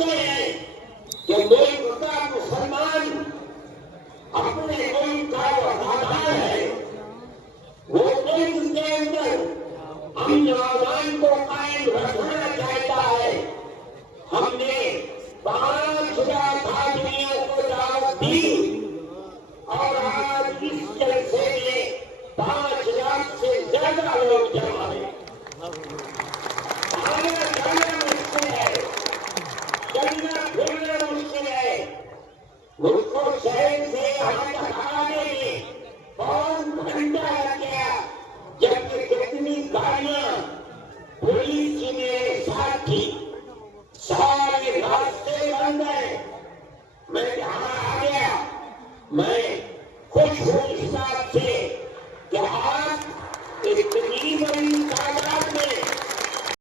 جانتے ہیں کہ ملک کا مسلمان اپنے ملک کا وفادار ہے، وہ ملک کے اندر امن و امان کو قائم رکھنا چاہتا ہے۔ ہم نے 5 لاکھ آدمیوں کو دعوت دی اور آج اس جلسے میں 5 لاکھ سے زیادہ لوگ جمع ہیں۔ آنا جانا مشکل ہے، چلنا پھرنا مشکل ہے، مجھ کو شہر سے یہاں تک آنے میں بہت گھنٹہ لگ گیا، جبکہ کتنی گاڑیاں پولیس کی میرے ساتھ تھی، سارے راستے بند ہیں۔